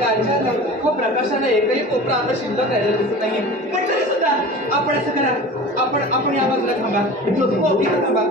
जगाच्या लौकिक प्रकाशाने एकही कोपरा आता शिल्लक राहिलेला दिसत नाहीये. पण तरी सुद्धा आपण असं करा, आपण या बाजूला थांबा, इथं थांबा.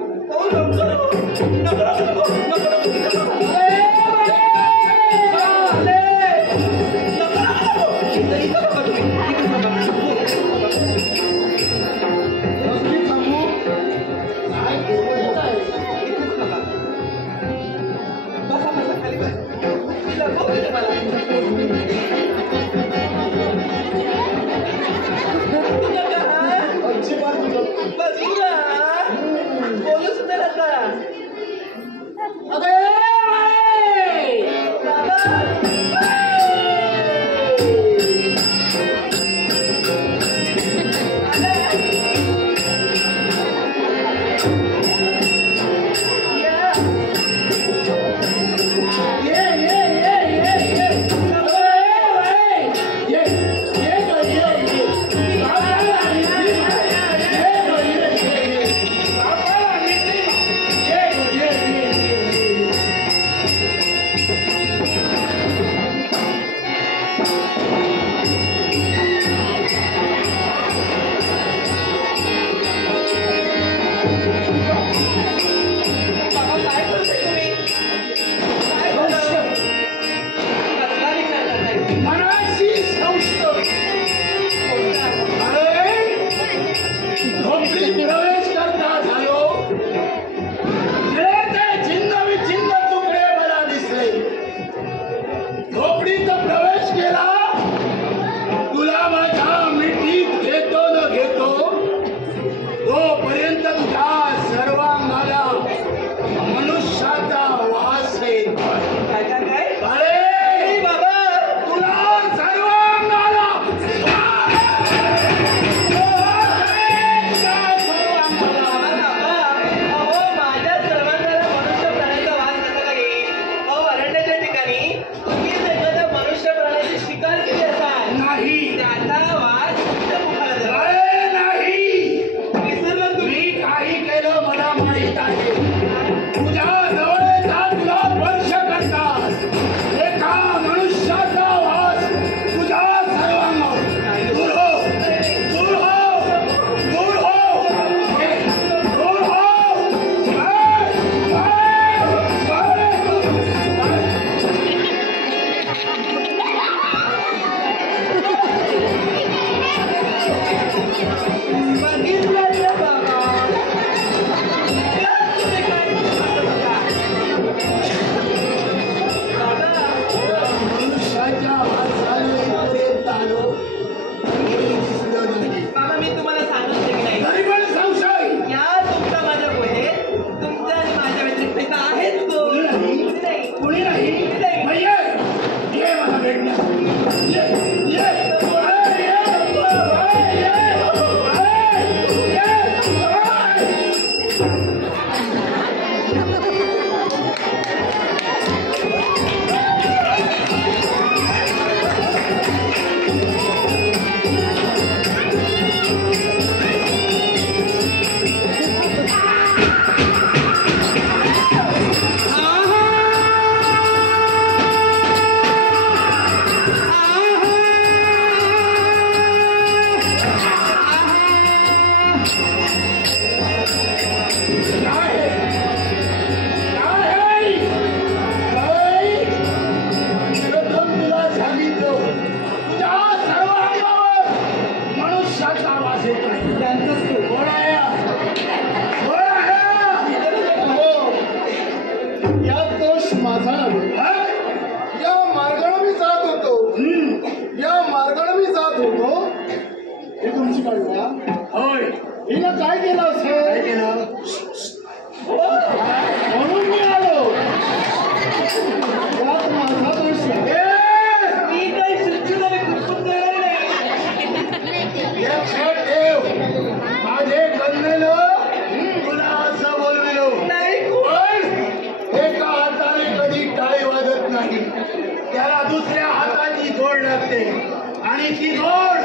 आणि ती जोड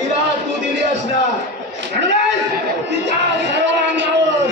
तिला तू दिली असणार म्हणूनच तिच्या सर्वांगावर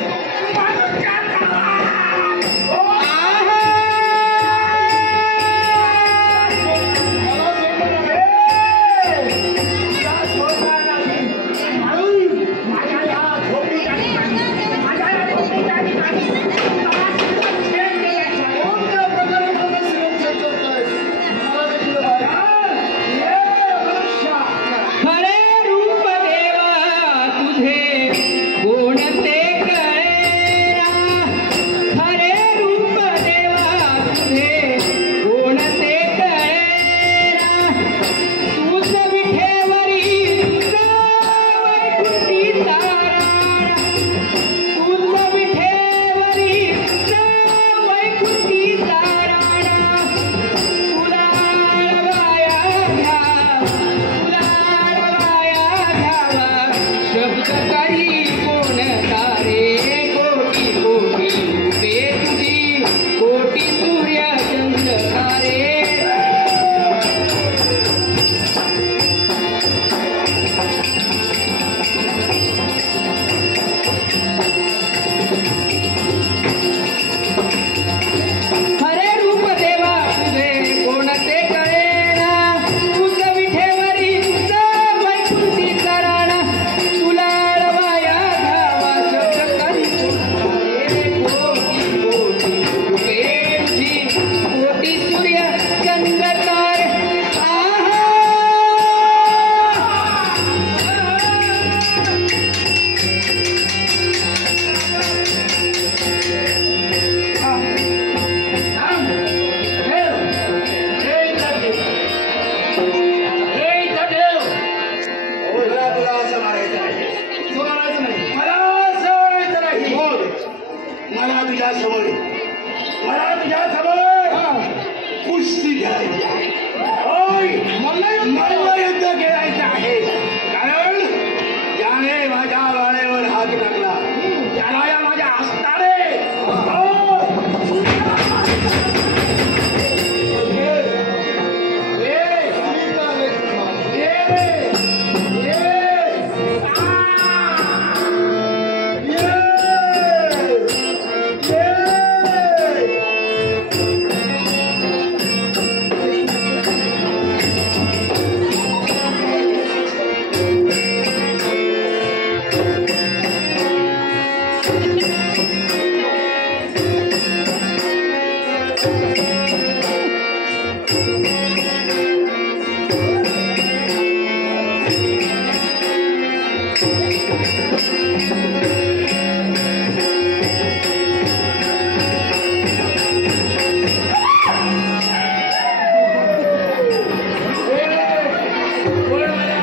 सोड मला.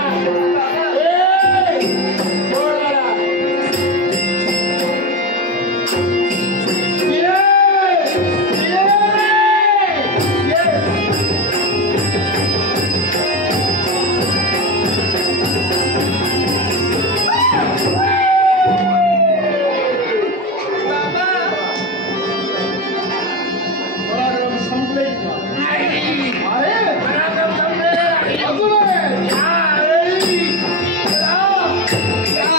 ए, सोड मला. ये, ये, ये. पराक्रम संपले का? आहे? पराक्रम संपले. अजून आहे. या, ए, या.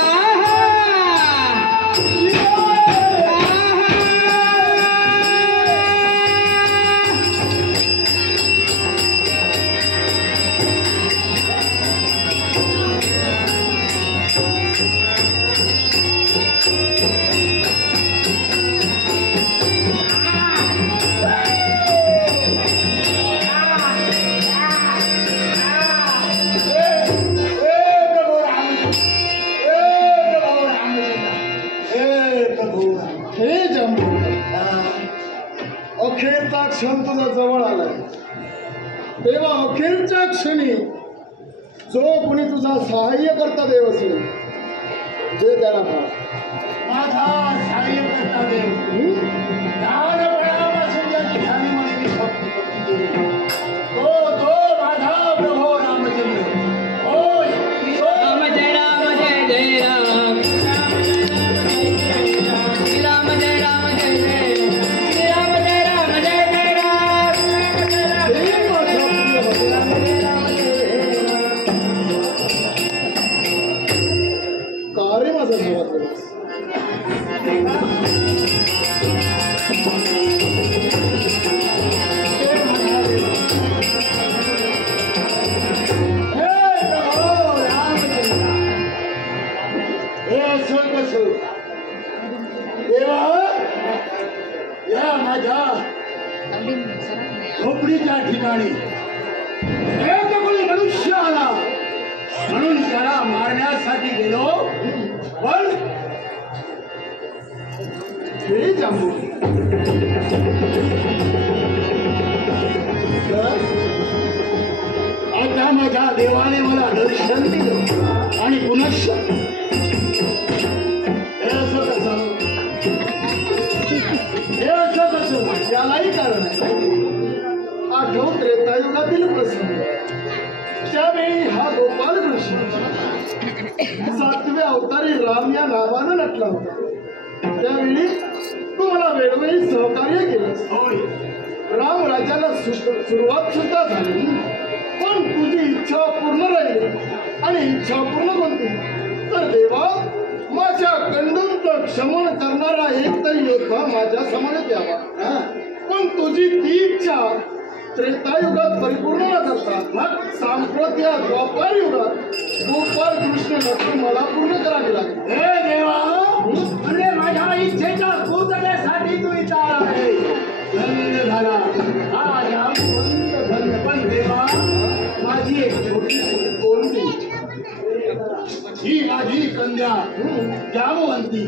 हे जम्बू, अखेरचा क्षण तुझा जवळ आलाय. तेव्हा अखेरच्या क्षणी जो कोणी तुझा सहाय्य करता देव असेल जे त्याला माझा सहाय्य करता देव लहानपणापासून ज्याची ध्यानीमध्ये मी भक्ती केली तो माझा प्रभू रामचंद्र. होय, राम जय राम जय जय राम. राम जय राम जय जय राम. राम जय राम जय जय राम. हे माझा प्रिय राम जय राम जय जय राम. का रे माझा भावाचा देवा, या माझ्या झोपडीच्या ठिकाणी एक कोणी मनुष्य आला म्हणून त्याला मारण्यासाठी गेलो. पण हे जांबू आता माझ्या देवाने मला दर्शन दिलं आणि पुनश्च हे असं कसं त्यालाही कारण आहे. आठव त्रेतायुगातील प्रसंग. त्यावेळी हा गोपाल ऋषी 7वे अवतारी राम या नावानं नटला होता. त्यावेळी तू मला वेळोवेळी सहकार्य केलंस. राम राज्याला सुरुवात सुद्धा झाली. पण तुझी इच्छा पूर्ण राहिली. आणि इच्छा पूर्ण कोणती तर देवा, माझ्या गंडूंचं क्षमन करणारा एक तरी योद्धा माझ्या समोर यावा. पण तुझी ती इच्छा त्रेतायुगात परिपूर्ण न करता मग सांप्रत या द्वापार युगात गोपाल कृष्ण नक्की मला पूर्ण करावी लागेल. हे देवा, म्हणजे माझ्या इच्छेच्या पूर्ततेसाठी तू इच्छा आहे. धन्य झाला. पण देवा, माझी एक छोटी कोणती ही माझी कन्या जामवंती.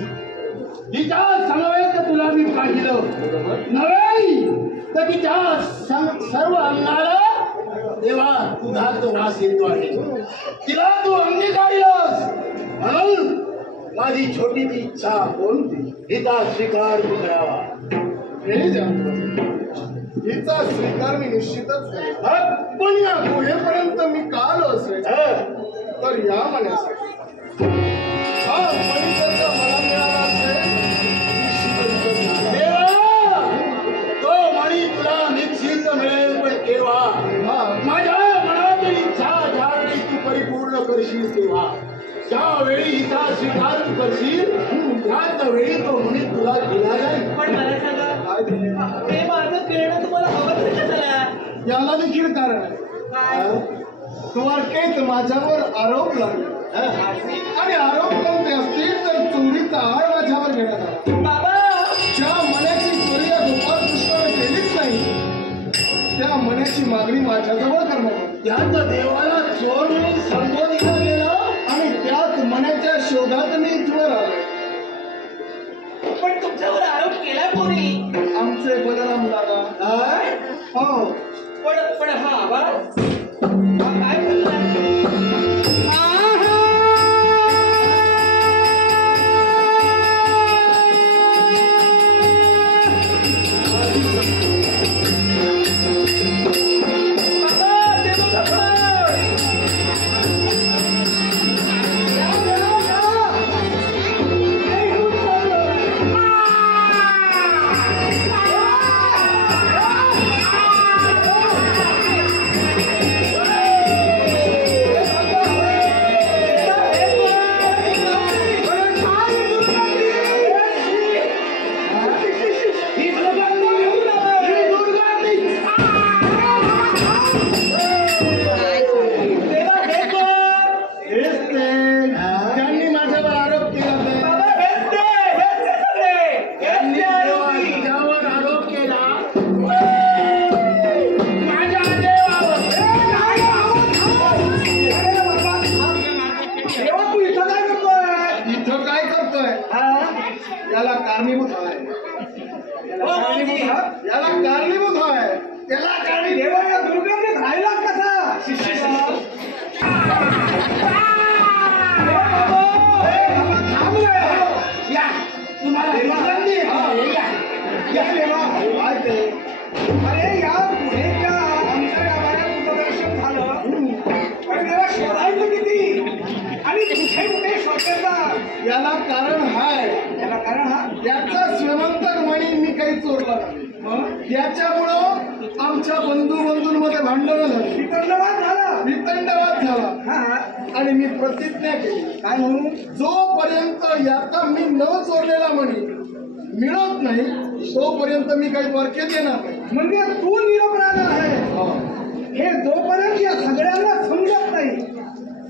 तिच्या समवेत तुला मी पाहिलं नव्हे तर तिच्या सर्व अंगाला देवा तुझाच वास येतो आहे. तिला तू अंगीकारलंस म्हणून माझी छोटी ती इच्छा कोणती हिचा स्वीकार तू करावा. हे हिचा स्वीकार मी निश्चितच करेन. पण या गुहेपर्यंत मी का आलो असेल तर या म्हणण्यासाठी हा परिसर मला मिळाला असेल. तो मणी तुला निश्चित मिळेल. पण केव्हा माझ्या मनातील इच्छा ज्यावेळी तू परिपूर्ण करशील तेव्हा ज्यावेळी हिचा स्वीकार तू करशील त्याच वेळी तो मणी तुला दिला जाईल. पण मला सांगा, हे माझं खेळणं तुम्हाला हवं कशा झाला? याला देखील कारण आहे. द्वारकेत माझ्यावर आरोप लागले आणि आरोप कोणते असतील तर चोरीचा आळ माझ्यावर घेण्यात आला. बाबा, ज्या मण्याची चोरी या गोपाल कृष्णाने केलीच नाही त्या मण्याची मागणी माझ्याजवळ करण्यात आली. त्यात देवाला चोर म्हणून संबोधिलं गेलं आणि त्यात मण्याच्या शोधात मी इथवर आलो. पण तुमच्यावर आरोप केला कोणी? आमचे बलराम दादा. हो, पण हा आवाज काय बोलला? याला कारणीभूत आहे, याला कारणीभूत आहे, त्याला देवाच्या दुर्गंधी राहिला कसा तुम्हाला अरे या पुढे त्या आमच्या गावाला उपदर्शन झालं पण त्याला शोधायचं किती आणि कुठे कुठे शोधायचा याला कारण हाय, त्याला कारण हा याचा श्रीमंत म्हणी मी काही चोरला नाही, याच्यामुळं आमच्या बंधूंमध्ये भांडण झाली, वितंडवाद झाला हा आणि मी प्रतिज्ञा केली काय म्हणून जोपर्यंत याचा मी न चोरलेला म्हणी मिळत नाही तोपर्यंत मी काही परके देणार नाही. म्हणजे तू निरपराध आहे हे जोपर्यंत या सगळ्यांना समजत नाही,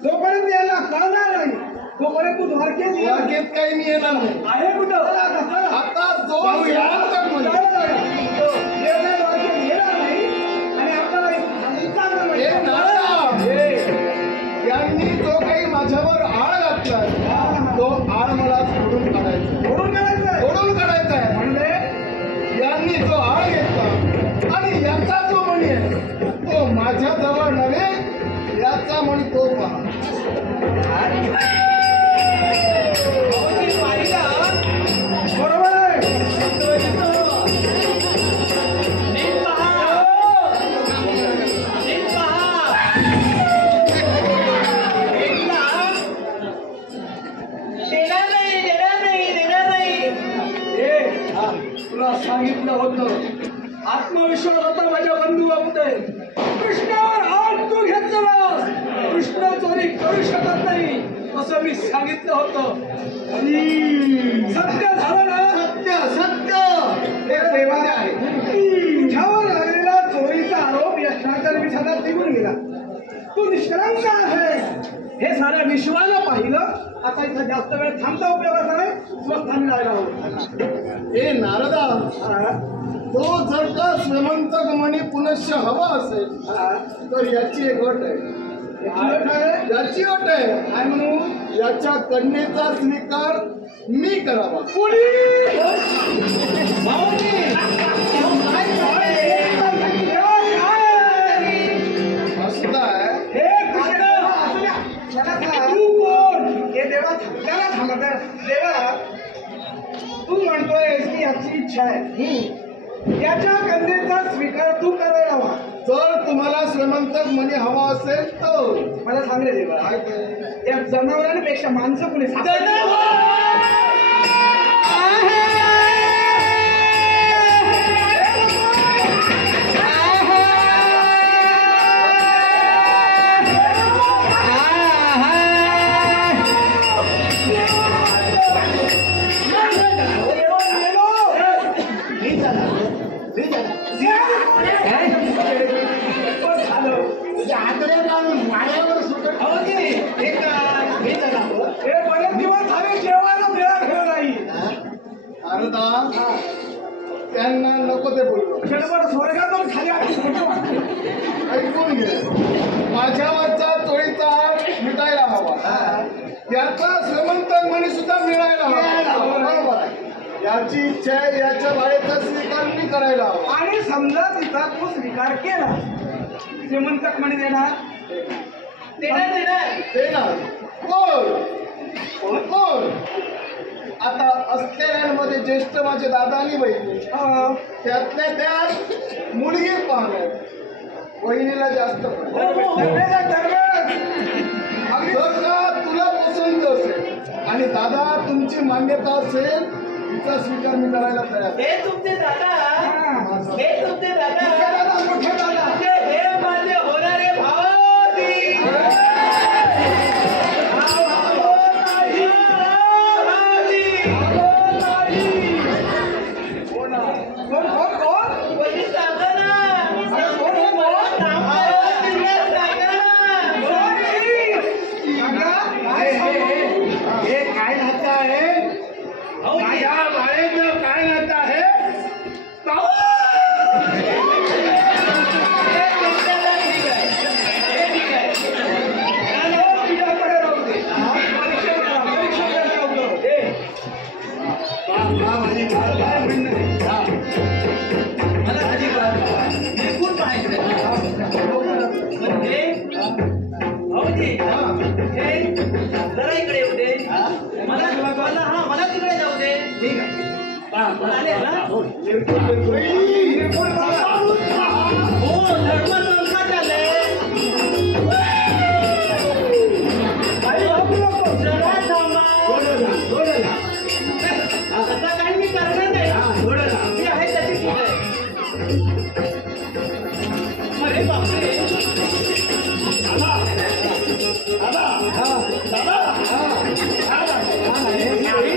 जोपर्यंत याला कळणार नाही तोपर्यंत तू द्वारकेत काही मी येणार नाही. आहे कुठं आता जो श्रीमंत म्हणी हे नाना, यांनी जो काही माझ्यावर आळ घातलाय तो आळ मला फोडून काढायचा आहे. म्हणजे यांनी जो आळ घेतला आणि याचा जो म्हणी आहे तो माझ्याजवळ नव्हे, याचा म्हणी तो पहा. बरोबर आहे. तुला सांगितलं होतं आत्मविश्वास होता माझ्या बंधू बाबूते कृष्णावर हात तू घेतला, कृष्ण चोरी करू शकत नाही असं मी सांगितलं होतं. सत्य झालं ना? सत्य हे देवा तुझ्यावर लागलेला चोरीचा आरोप या क्षणाच्या विषयात निघून गेला. तू निष्कलंक आहे हे साऱ्या विश्वाला पाहिलं. आता इथं जास्त वेळ थांबता उपयोगाचा नाही, स्वस्थानी जायला हवं. हे नारदा, तो जर का श्रीमंत म्हणी पुनश्च हवा असेल तर याची एक अट आहे. याची अट आहे काय म्हणून याच्या कन्येचा स्वीकार मी करावा. तू कोण हे देवा त्याला थांबत देवा तू म्हणतोय की याची इच्छा आहे याच्या कन्येचा स्वीकार तू करायला हवा. जर तुम्हाला श्रीमंत म्हणी हवा असेल तर मला सांगले देवा या जनावरांपेक्षा माणसं कुणी त्यांना नको ते बोललो स्वर्गातून खाली ऐकून घे. माझ्यावरचा चोळीचा मिटायला हवा, याचा श्रीमंत म्हणी सुद्धा मिळायला हवा. बरोबर आहे. याची इच्छा आहे, याच्या बाळेचा स्वीकार मी करायला हवा. आणि समजा तिचा तू स्वीकार केला श्रीमंतक म्हणी देणार कोण आता असलेल्यांमध्ये ज्येष्ठ माझे दादा आणि बहिणी, त्यातल्या त्यात मुलगी पाहणार, बहिणीला जास्त जर का तुला पसंत असेल आणि दादा तुमची मान्यता असेल तिचा स्वीकार मी करायला तयार. हे तुमचे दादा मोठे दादा हे माझे होणारे पाहिजे हे जरा इकडे येऊ दे मला तिकडे जाऊ दे ठीक आहे आले ना हो बिलकुल धर्म संकट आले जरा थांबा आता काही मी करणार नाही मी आहे त्याची ठीक आहे अरे बापरे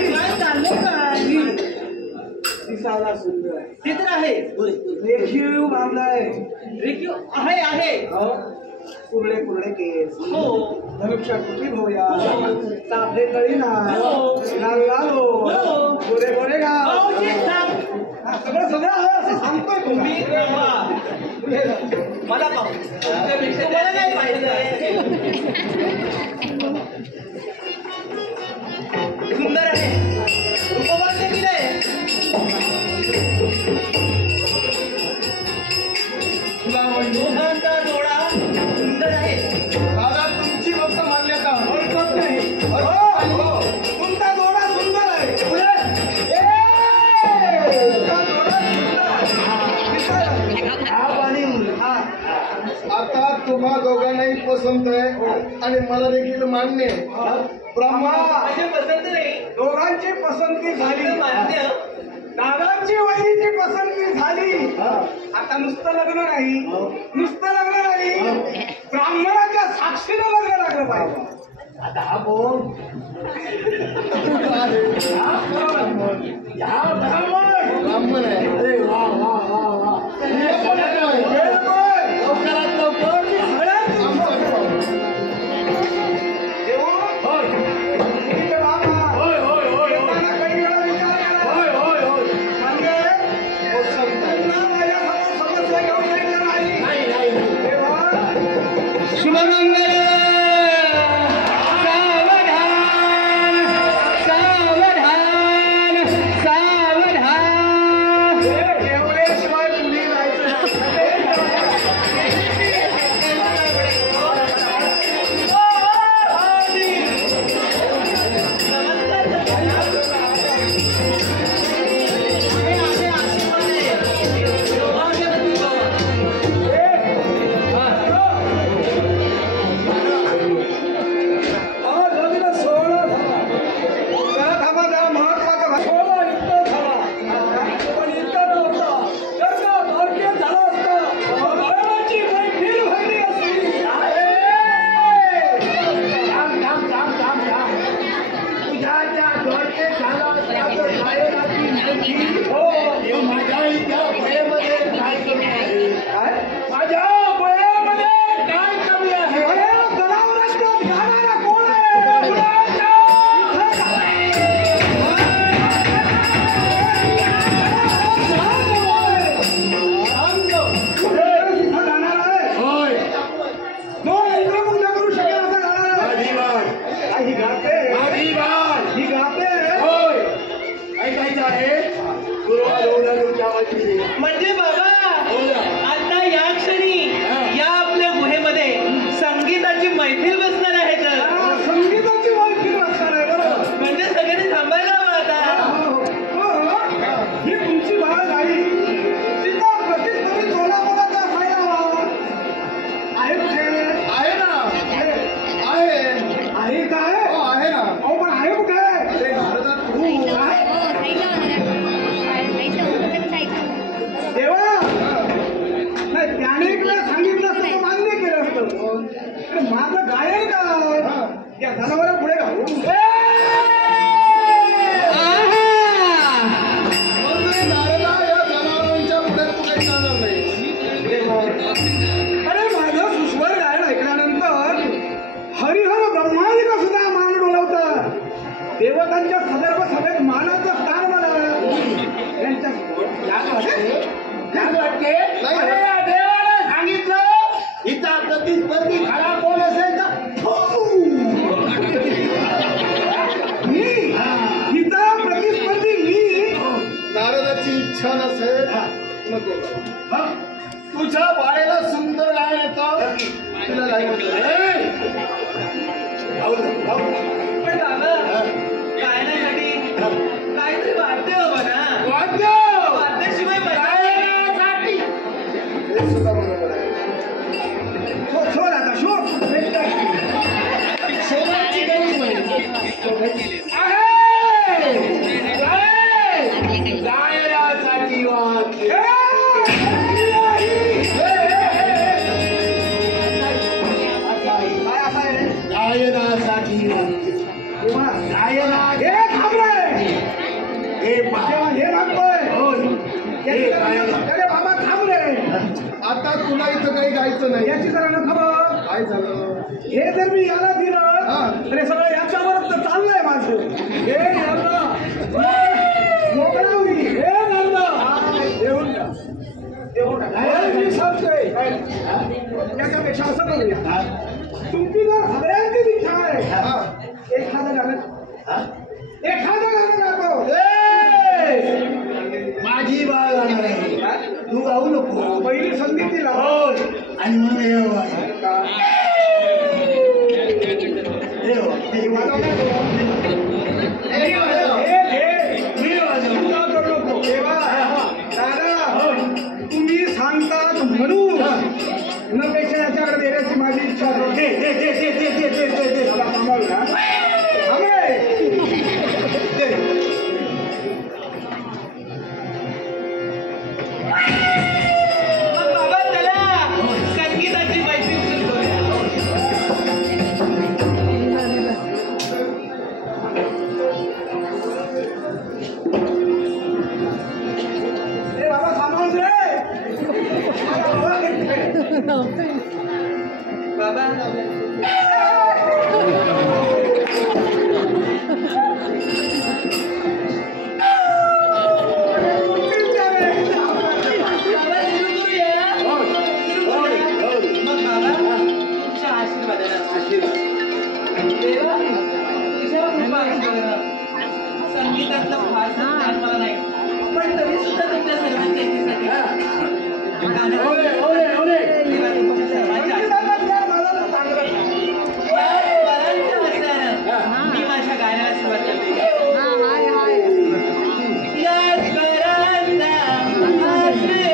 काय चाललं काय दिसायला सुंदर आहे चित्र आहे रेखीव बांधलाय रेखीव आहे कुरळे कुरळे केस हो धनुष्य कुटी भोया साधे कळीना हो. लाल लालो हो. गोरे गोरे हो, गाव ठीक ठाक. सगळं आहे असं सांगतोय तुम्ही मला पाहू तुम्हाला काय पाहिजे सुंदर आहे रूपवान देखील आहे दोघांचा जोडा सुंदर आहे दादा तुमची फक्त मान्यता ओळखत नाही तुमचा जोडा सुंदर आहे तुमचा जोडा सुंदर आहे. हा. आता तुम्हा दोघांनाही पसंत आहे आणि मला देखील मान्य आहे ब्रह्मा माझी पसंत नाही दोघांची पसंती झाली मान्य दादांची वहिनीची पसंती झाली आता नुसतं लग्न नाही ब्राह्मणाच्या साक्षीनं लग्न लागलं पाहिजे आता हा बोल ब्राह्मण आहे अरे वा वा वा वा लवकरात लवकर आमचा शुभमंगल सावधान सावधान जेवल्याशिवाय पुढे म्हणजे बाबा आता या क्षणी या आपल्या गुहेमध्ये संगीताची मैफिल बसणार आहे तर संगीताची मैफिल असणार आहे बरोबर म्हणजे सगळ्यांनी थांबायला हवं आता ही तुमची बाळ नाही तिचा प्रतिस्पर्धी सोलापुराचा असायला हवा आहे कुठे आहे ना आहे आहे काय हो आहे ना अहो पण आहे कुठे अरे भारतात देवा नाही त्याने इकडे सांगितलं असतं तर मान्य केलं असतं अरे माझं गायन काय या जनावरा पुढे घालून नारदा या जनावरांच्या पुढे तू काही जाणार नाही अरे माझं सुस्वर गायन ऐकल्यानंतर हरिहर ब्रह्मादिक सुद्धा मान डोलवतं देवतांच्या सदर्भ सभेत मानाचं स्थान मला यांच्या वाटते देवाला सांगितलं हिचा प्रतिस्पर्धी खरा कोण असेल तर मी हिचा प्रतिस्पर्धी मी नारदाची इच्छा नसेल नको तुझ्या बाळेला सुंदर गायन येतं तुला गायन जायरासाठी वाद. काय असं आहे रे? जायरासाठी वाद. तेव्हा जायरा हे थांब रे. हे पहा. तेव्हा हे मागतोय. हो. याची हे जरा जायरा. अरे बाबा थांब रे. आता तुला इथं काही गायचं नाही. याची जरा नखा बघ. काय झालं? हे जर मी याला दिलं हा. तर हे सगळं याच्यावरच तर चाललंय माझं. हे नर्द मोकळा होईल. हे नर्द देऊन टाक. देऊन टाक. हे मी सांगतोय. याच्यापेक्षा असं करूया. तुमची जर सगळ्यांची इच्छा आहे हा. एखादं गाणं हा? गातो. माझी बाळ गाणार आहे. तू गाऊ नको. पहिली संधी दिला होय. आणि म्हणून हे वाज. हे हो. हे वाजव. मी वाजव. मी वाजव. दादा तुम्ही सांगतात म्हणून नपेक्षा याच्याकडे देण्याची माझी इच्छा आहे. मला सांभाळू ना. थांबे. मग बाबा चला संगीताची मैत्री सुरू करूया. ए बाबा सांभाळून रे. बाबा बाबा सुरू करूया. मग बाबा तुमच्या आशीर्वादाने देवा तुझ्या कृपा असल्यावर संगीतातलं फारसं ज्ञान मला नाही, पण तरी सुद्धा तुमच्या सर्वांच्या इच्छेसाठी गाणं देवा तुमच्या सर्वांच्या या स्वरांच्या वाचनानं मी माझ्या गाण्याला सुरुवात करते. या स्वरांचा आश्रय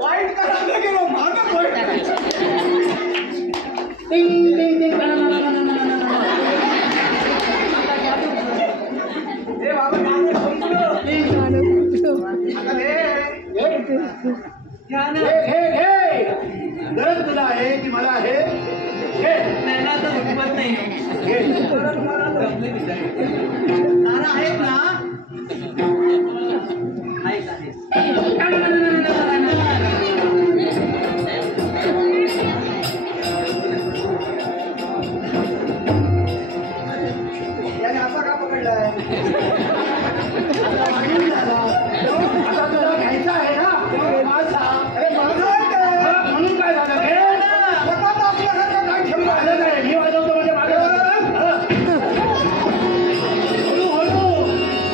वाईट करायला गेलो माझं वाईट. ए बाबा गाणं संपलं. आता दे. घ्या ना. गरज तुला आहे की मला आहे? घे. त्यांना आता उठवत नाही. घे. जमले बिचारे. नाना आहेत ना? आहेत, आहेत. याने असा का पकडलाय? आता तुला घ्यायचा आहे ना? माझा. अरे माझं आहे काय? म्हणून काय झालं? घे ना. स्वतःच आपल्यासारखं काय ठेवलं आहे? झालं नाही. मी वाजवतो म्हणजे मागे हळू.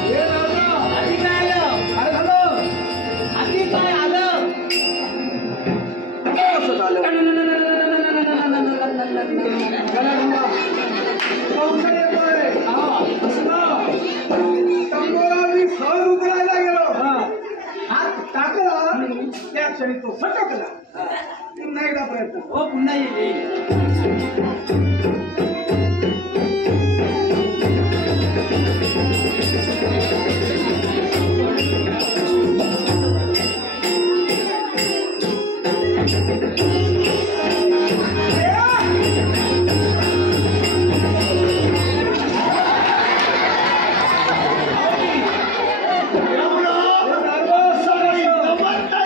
हे नाना. आधी काय आलं? काय झालं? आधी काय आलं? कसं झालं? चला थांबा. पावसा येतोय. असं क्षणी तो सटकला. पुन्हा एकदा प्रयत्न. हो पुन्हा येईल.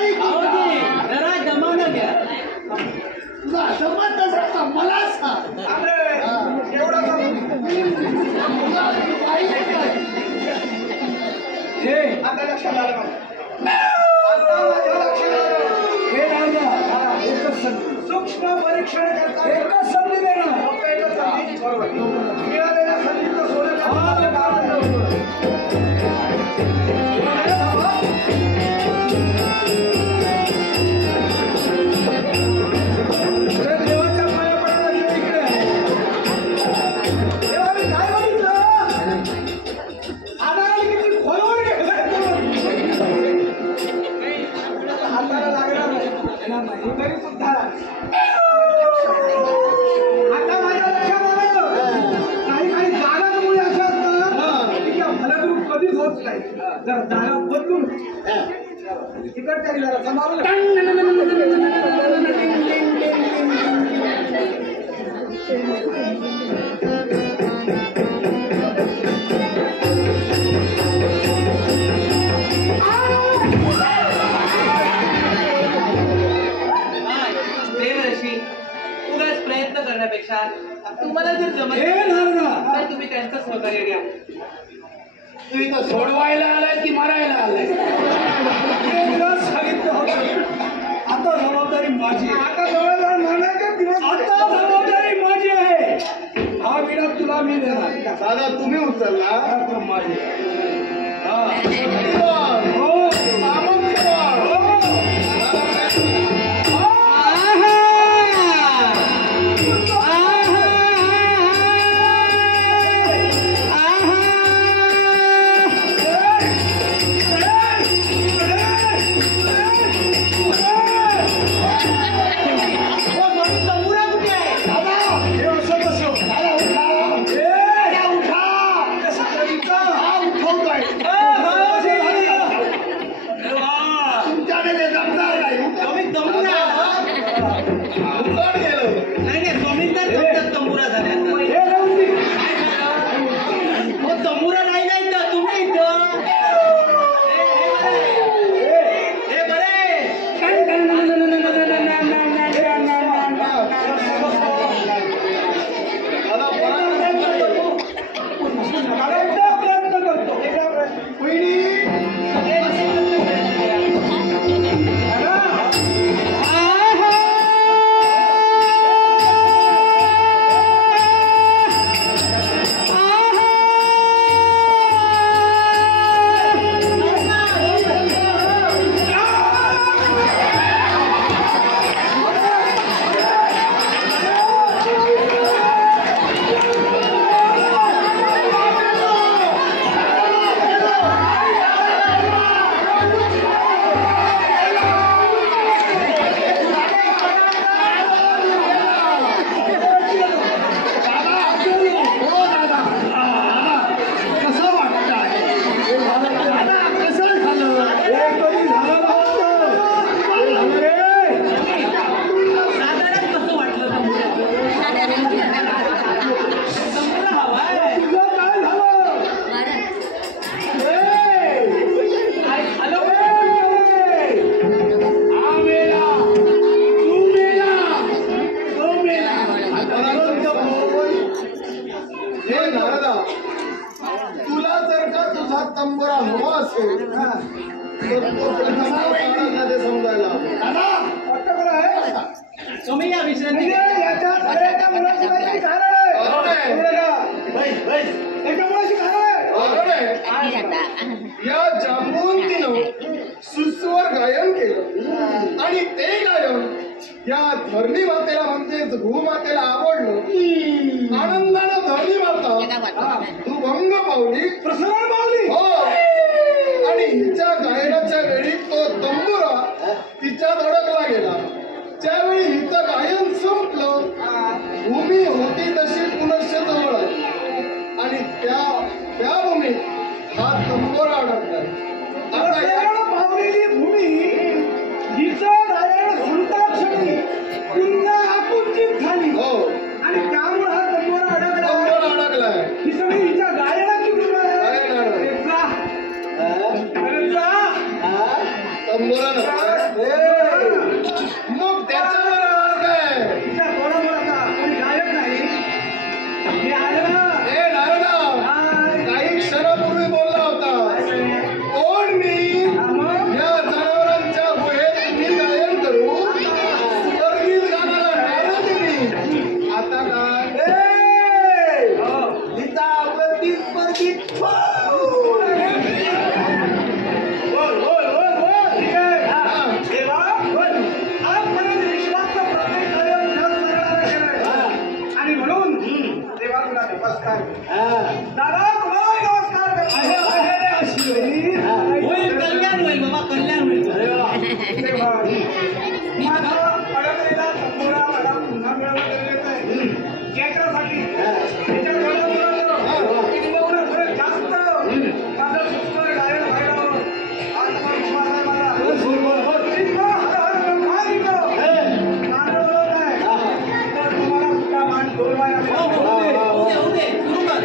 जरा जमानं घ्या. तुला जमत नसेल तर मला सांग. अरे एवढा का? हे आता लक्षात आलं का? आता माझ्या लक्षात आलं. हे राजा एकच संधी. सूक्ष्म परीक्षण करता एकच संधी देणार. फक्त एकच संधी. बरोबर. मिळालेल्या संधीचं सोनं देवाच्या पाया पडायला गेले तिकडे. तेव्हा मी काय बघितलं? आधाराला किती खोलवर गेलं. हाताला लागणार नाही तरी सुद्धा आता माझ्या लक्षात आलं. काही जागांमुळे असं असतं की फलद्रूप कधीच होत नाही. जर जागा बदलून तिकडच्या जरा समावलं. देवर्षी उगाच प्रयत्न करण्यापेक्षा तुम्हाला जर जमत हे नारदा. तर तुम्ही त्यांचं सहकार्य घ्या. तू इथं सोडवायला आलाय की मारायला आलाय? एकदा सांगितलं होतं. आता जबाबदारी माझी. आता जबाबदारी मानायचा दिवस. आता जबाबदारी माझी आहे. हा विडा तुला मी देणार. दादा तुम्ही उचलला आता माझी. हा. हो सामंतवाड. हे असं कसं? हे उठा. ते सकाळीचा. उठवतोय. तुमच्याकडे ते जमणार नाही. तुम्ही तंबुरा उचल गेलो. नाही स्वामींनाच जमतात तंबुरा झाल्यानंतर. हे लावून दे. हो तंबुरा नाही नाही तर तुम्ही इथं. हे बरे. दादा परत एकदा प्रयत्न करतो. एकदा प्रयत्न. वहिनी तंबोरा हवा असेल तर तो कसा काढायचा ते समजायला दादा, वाटतं बरं आहे? तुम्ही या विषयाने म्हणजे याच्या सगळ्याच्या मुलाची काहीतरी कारण आहे. कारण आहे. पुढे जा. त्याच्या मुलाची कारण आहे. कारण आहे. या जांबुवंतीनं सुस्वर गायन केलं आणि ते गायन या धरणी मातेला म्हणजेच भूमातेला आवडलं. आनंदानं धरणी माता भंग पावली, प्रसन्न पावली. हो. आणि हिच्या गायनाच्या वेळी तो तंबुरा तिच्या होती तशी पुनश्च जवळ आहे आणि त्या भूमीत हा तंबोरा अडकलाय. आता या नारायण पावलेली भूमी हिचं नारायण संताक्षणी पुन्हा आकुंचित झाली हो आणि त्यामुळे हा तंबोरा अडकला. तंबोरा अडकलाय. ही सगळी हिच्या गायनाची भूमी आहे. गायनानं. अरे जा. अरे जा. तंबोरा मग त्याच्यावर आवाज काय? हिच्या तोंडावर आता कोणी गायक नाही. हे आहे ना. ए नारदा काय? काही क्षणापूर्वी बोलला होता कोण मी हा मग? या जनावरांच्या गुहेत मी गायन करू स्वर्गीत गाणारा नारद मी. आता काय हिचा आवडती स्वर्गीत बोल बोल बोल बोल. ठीक आहे. देवा बोल. आजपर्यंत विश्वाचं प्रत्येक कार्य तुझ्याच करणारा केलंय. आणि म्हणून देवा तुला नमस्कार. दादा तुम्हाला नमस्कार करतो. होईल कल्याण होईल बाबा कल्याण होईल. देवा, माझा अडकलेला तंबोरा मला पुन्हा मिळवणं गरजेचं आहे. याच्यासाठी याच्या किंबहुना थोडं जास्त माझं सुंदर गायन व्हायला हवं. आत्मविश्वास आहे मला. सिंह हर हर ब्रह्मादिक. गाणं बोलत आहे. तर तुम्हाला सुद्धा मान डोलवायला मिळालं. होऊ दे सुरू कर.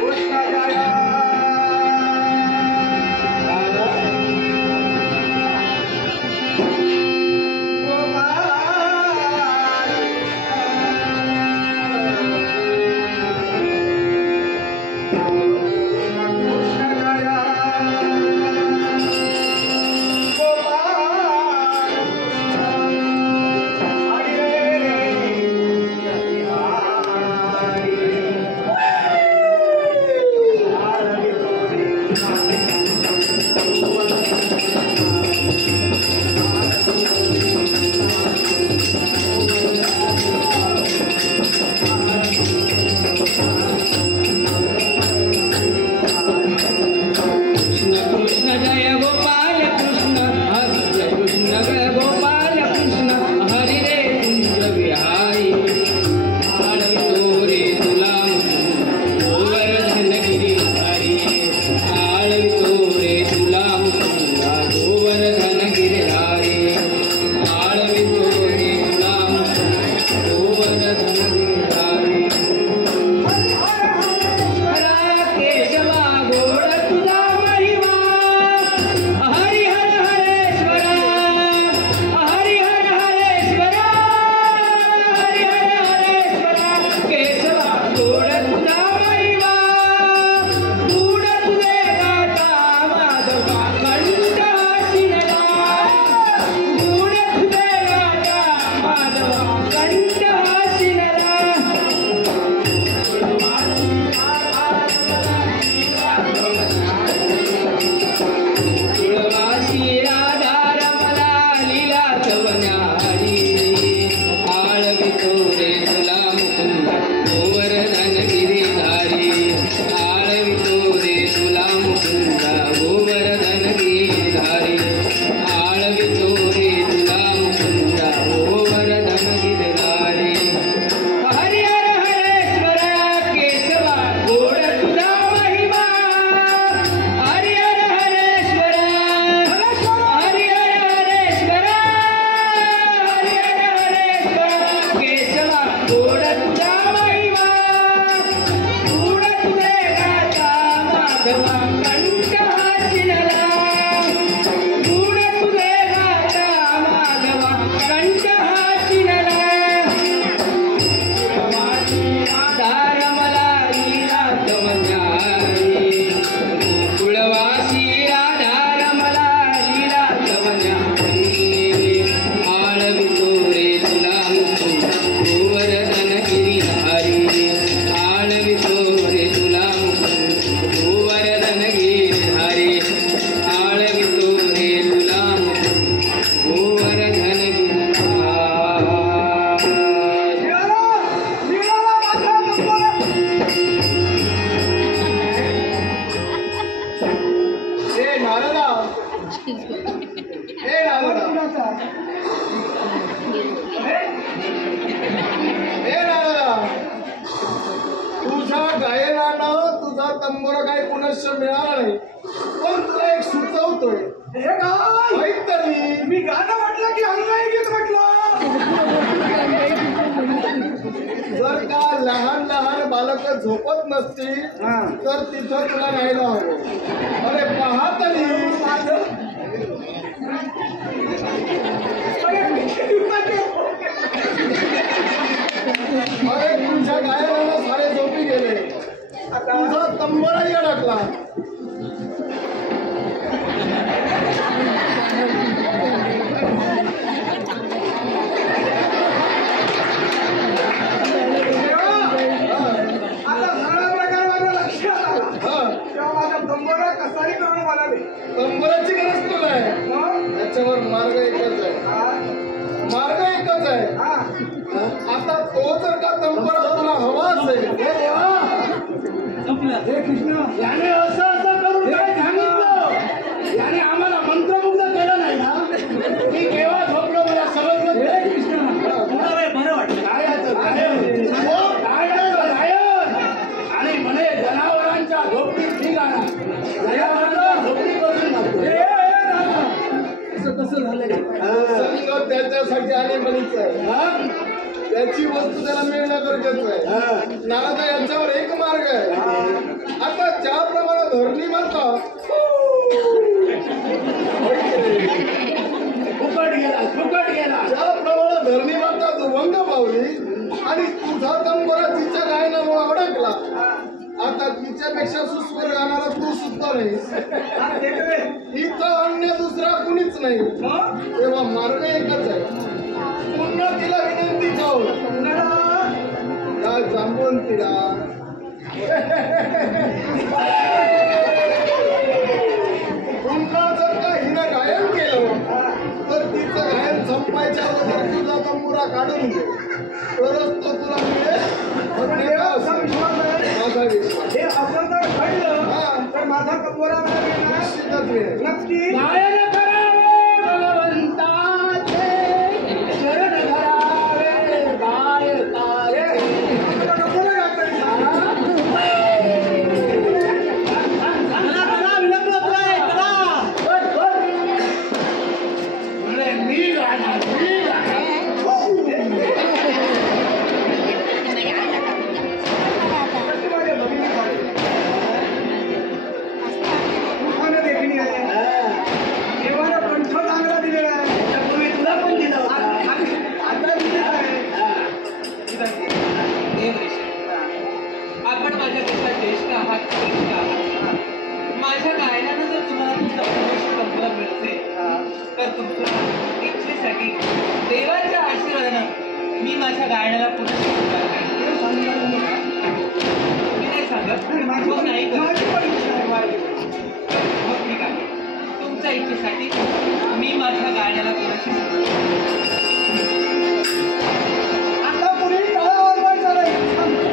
कृष्ण जय. कृष्ण जय गोपाल कृष्ण हरे कृष्ण जय गोपाल कृष्ण हरी रे कुंज विहारी आळवितो रे तुला गोवर्धनगिरी हरी आळवितो रे तुला गोवर्धनगिरी हरी आळवितो रे तुला गोवर्धनगिरी हरी केशवा गोड तुझा महिमा हरी हर हरेश्वरा माझा हे नाना, तुझ्या गायनानं तुझा तंबोरा काही पुनश्च मिळाला नाही, पण तुला एक सुचवतोय. हे काय ऐक तरी, मी गाणं म्हटलं की अंगाई गीत म्हटलं. जर का लहान लहान बालक झोपत नसतील तर तिथं तुला न्यायला हवं. अरे पहा तरी, अरे तुझ्या गायनाला सारे झोपी गेले, तुझा तंबोराही अडकला. तंबोराची गरज तुला आहे, त्याच्यावर मार्ग एकच आहे. मार्ग एकच आहे. आता तो जर का तंबोरा तुला हवा असेल, हे कृष्ण याने असं असं करून काय सांगितलं, याने आम्हाला मंत्रमुग्ध केलं नाही ना. मी केव्हा झोपलो मला समजलं. हे कृष्ण थोडा वेळ बरं वाटलं. गायन आणि म्हणे जनावरांच्या झोपडीत ठिकाणा, जनावरांच्या झोपडीपासून कसं झालंय संग त्याच्यासाठी आले बरीच आहे. त्याची वस्तू त्याला मिळणं गरजेचं आहे. नारदा यांच्यावर एक मार्ग आहे. आता ज्याप्रमाणे धरणी म्हणतात फुकट गेला, ज्याप्रमाणे धरणी म्हणतात वंग पावली आणि तुझा तंबोरा तिच्या गायनामुळे अडकला. आता तिच्यापेक्षा सुस्वर गाणारा तू सुद्धा नाही, इथं अन्य दुसरा कुणीच नाही. तेव्हा मार्ग एकच आहे. पुन्हा तिला विनंती जाऊ का जांभून तिला पुन्हा जर का हिनं गायन केलं तर तिचं गायन संपायच्या अगोदर तुझा तंबोरा काढून घे, तरच तो तुला मिळेल. असा विश्वास आहे. माझा विश्वास हे असं जर घडलं तर माझा कंबोरा मला मिळणार. निश्चितच मिळेल. नक्की गायन करावे भगवंताचे, शरण धरावे गायकाचे. चला विलंब होतोय. चला मी गाणार. देवाला कंठ चांगला दिलेला आहे. त्यापूर्वी तुला पण दिला होता. आता दिलेला आहे. आपण माझ्या देशात ज्येष्ठ आहात, श्रेष्ठ आहात. माझ्या गायनानं जर तुम्हाला तुमचा प्रवेश तंबोरा मिळते तर तुमच्या इच्छेसाठी देवाच्या आशीर्वादानं मी माझ्या गायनाला पुनश्च मी नाही सांगत, मग नाही करत. माझी पण इच्छा आहे. मग ठीक आहे, तुमच्या इच्छेसाठी मी माझ्या गायनाला पुनश्च आता पुढे टाळा वाजवायचा नाही. सांगतो.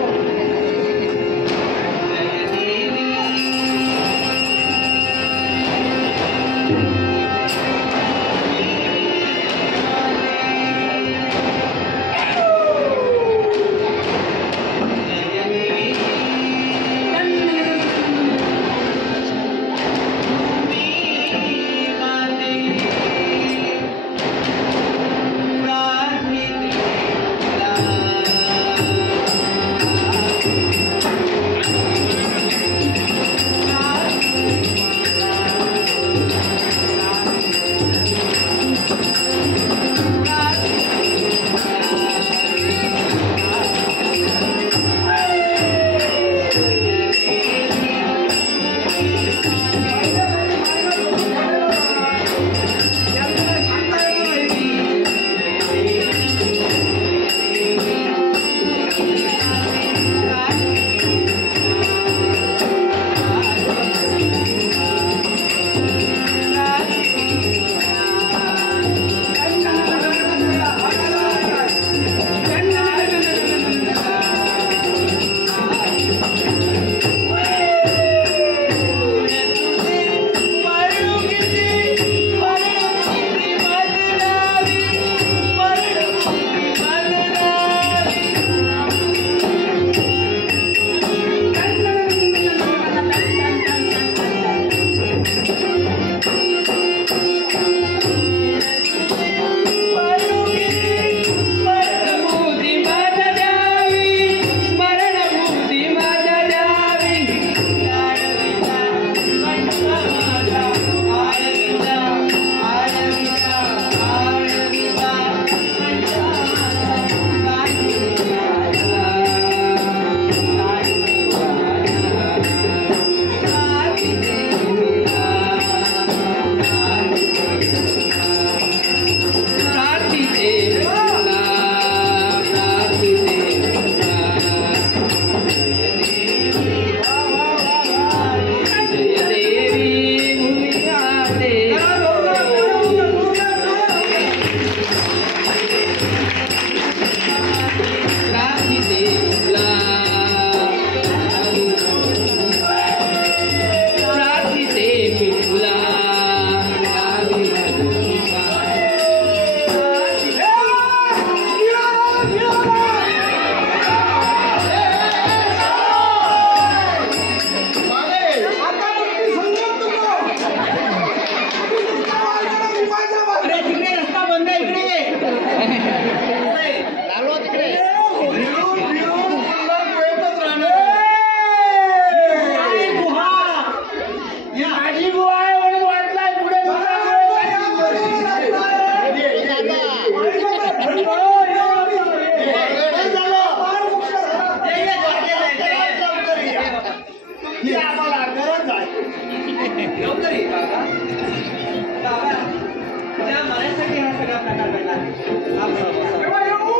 देवा येऊ.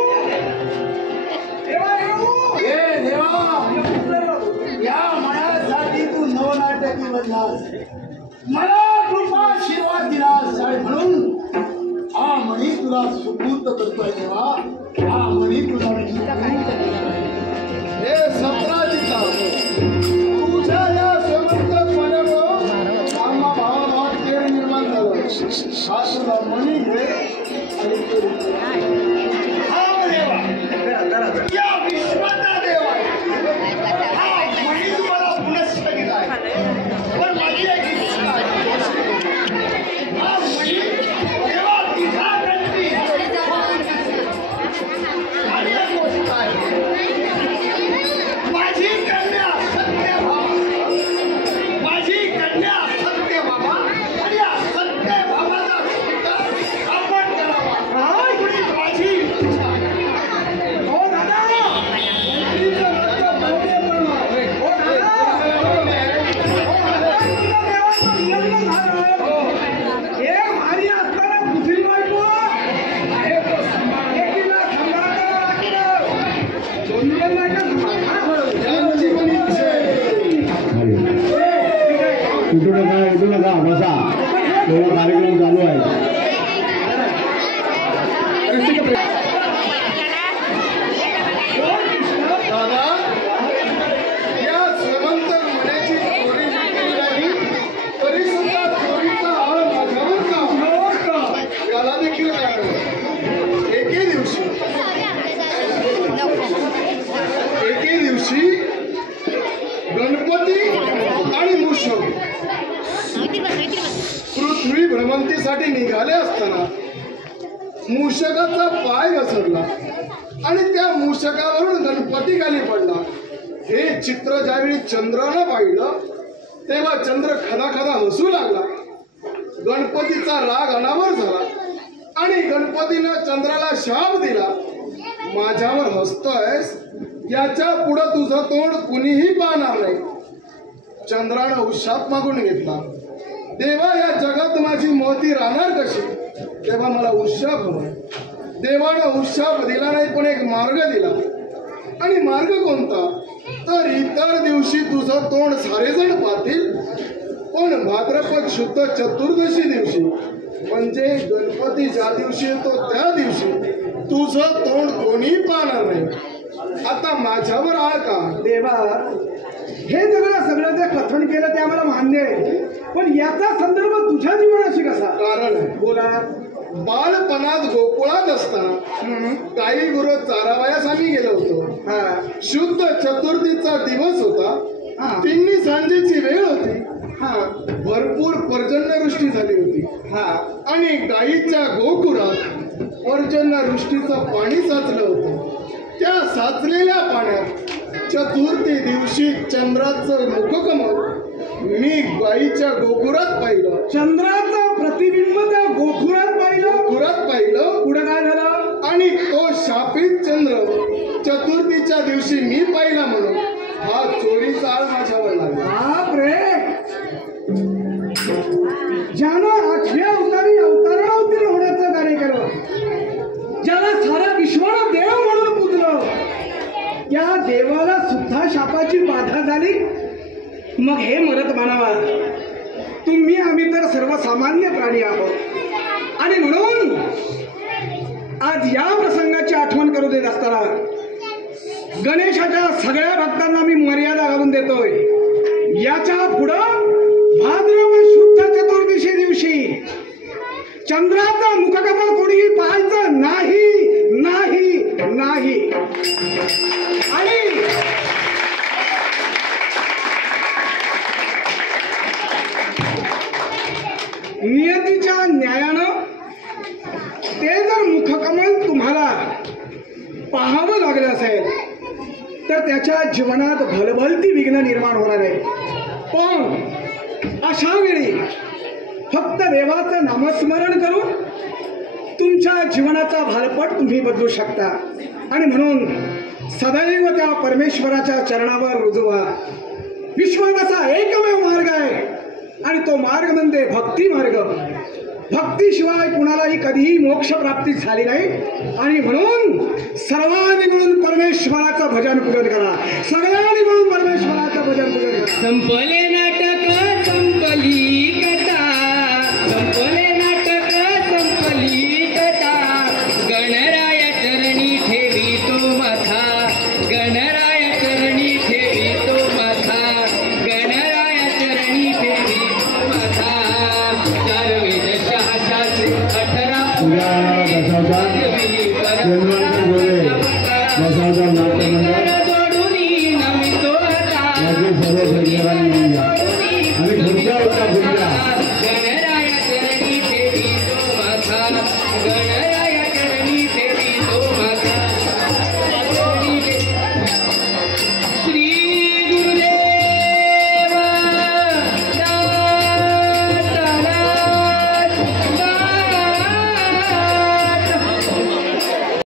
देवा येऊ. हे देवा, या मनासाठी तू नवनाटकी बनलास, मला कृपा आशीर्वाद दिलास आणि म्हणून हा मणी तुला सुपूर्त करतोय देवा. हा मणी तुला मी सुपूर्त करतोय. हे सत्राजिता तुझ्या या समर्थपणामुळे आम्हा भावाभावात तेढ निर्माण झालं. हा तुला मणी घे आणि ते हा देवा, या विश्वाचा देवा हा मणी तुम्हाला पुनश्च दिला आहे. पण माझी एक इच्छा आहे, हा मणी देवा तिचा गणती आणि एक गोष्ट आहे, माझी कन्या सत्य भामा, माझी कन्या सत्य भामा आणि या सत्य भामाचा स्वीकार आपण करावा. एवढीच माझी इच्छा आहे. हो दादा. मुलीचं नातं भावनेपूर्ण. हो दादा. हो दादा, तुमच्या देवाचं लग्न झालं. एक भारी असताना दुसरी बायको. एकीला सांभाळायला लागलं. दोन्ही बायका सांभाळा. त्यांची पण इच्छा आहे. उठू नका बसा. थोडा कार्यक्रम चालू आहे. दादा, या श्रीमंत मण्याची चोरी केली नाही तरी सुद्धा चोरीचा आळ माझ्यावर का? याला देखील कारण एके दिवशी गणपती आणि मूषक पृथ्वी भ्रमंतीसाठी निघाले असताना मूषकाचा पाय घसरला आणि त्या मूषकावरून गणपती खाली पडला. हे चित्र ज्यावेळी चंद्रानं पाहिलं तेव्हा चंद्र खदाखदा हसू लागला. गणपतीचा राग अनावर झाला आणि गणपतीनं चंद्राला शाप दिला, माझ्यावर हसतोयस, याच्या पुढं तुझं तोंड कुणीही पाहणार नाही. चंद्रानं उशाप मागून घेतला, देवा या जगात माझी मोती राहणार कशी? तेव्हा मला उशाप हवा. देवानं उशाप दिला नाही पण एक मार्ग दिला. आणि मार्ग कोणता? तर इतर दिवशी तुझं तोंड सारेजण पाहतील, पण भाद्रपद शुद्ध चतुर्दशी दिवशी म्हणजे गणपती ज्या दिवशी येतो त्या दिवशी तुझं तोंड कोणी पाहणार नाही. आता माझ्यावर आळ का? देवा, हे सगळं जे कथन केलं ते आम्हाला मान्य आहे, पण याचा संदर्भ तुझ्या जीवनाशी कसा? कारण आहे, बोला. बालपणात गोकुळात असताना काही गुरु चारावयास आम्ही गेलो होतो. हा. शुद्ध चतुर्थीचा दिवस होता. हा. तिन्ही सांजेची वेळ होती. हा. भरपूर पर्जन्यवृष्टी झाली होती. हा. आणि गायीच्या गोकुळात पर्जन्यवृष्टीचं पाणी साचलं होतं. त्या साचलेल्या पाण्यात चतुर्थी दिवशी चंद्राचं मुखकमल मी गायीच्या गोकुळात पाहिलं. चंद्राचं प्रतिबिंब त्या गोखुरात पाहिलं. पुढे काय झालं? आणि तो शापित चंद्र चतुर्थीच्या दिवशी मी पाहिला म्हणून हा चोरीचा आळ माझ्यावर लागला. बापरे, ज्यानं 8व्या अवतारी अवतारावतीर्ण होण्याचं कार्य केलं, ज्याला साऱ्या विश्वाला देव म्हणून पूजलं, या देवाला सुद्धा शापाची बाधा झाली. मग हे मरत मानावा, तुम्ही आम्ही तर सर्वसामान्य प्राणी आहोत. आणि म्हणून आज या प्रसंगाची आठवण करू देत असताना गणेशाच्या सगळ्या भक्तांना मी मर्यादा घालून देतोय. याच्या पुढं भाद्रपद शुद्ध चतुर्दशी दिवशी चंद्राचं मुखकमल कोणीही पाहायचं नाही, नाही, नाही. आणि नियतीच्या न्यायानं ते जर मुखकमल तुम्हाला पाहावं लागलं असेल तर त्याच्या जीवनात भलभलती विघ्न निर्माण होणार आहे. पण अशा वेळी फक्त देवाचं नामस्मरण करून तुमच्या जीवनाचा भालपट तुम्ही बदलू शकता. आणि म्हणून सदैव त्या परमेश्वराच्या चरणावर रुजू व्हा. विश्वाचा एकमेव मार्ग आहे आणि तो मार्ग म्हणजे भक्ती मार्ग. भक्तीशिवाय कुणालाही कधीही मोक्ष प्राप्ती झाली नाही. आणि म्हणून सर्वांनी मिळून परमेश्वराचं भजन पूजन करा. सगळ्यांनी मिळून परमेश्वराचं भजन पूजन करा. संपले नाटक संपली कथा, संपले नाटक संपली कथा, गणराय चरणी ठेवी तो माथा, गणराय चरणी ठेवी तो माथा, गणराय चरणी ठेवी तो माथा. चार वेद सहा शास्त्री 18 उद्या बसावचा केंद्रांचे गोळे बसावचा नाट्यमंडळ जोडून नमितो याचे सर्व सज्जनांनी आणि पुढच्या होता पुढच्या गण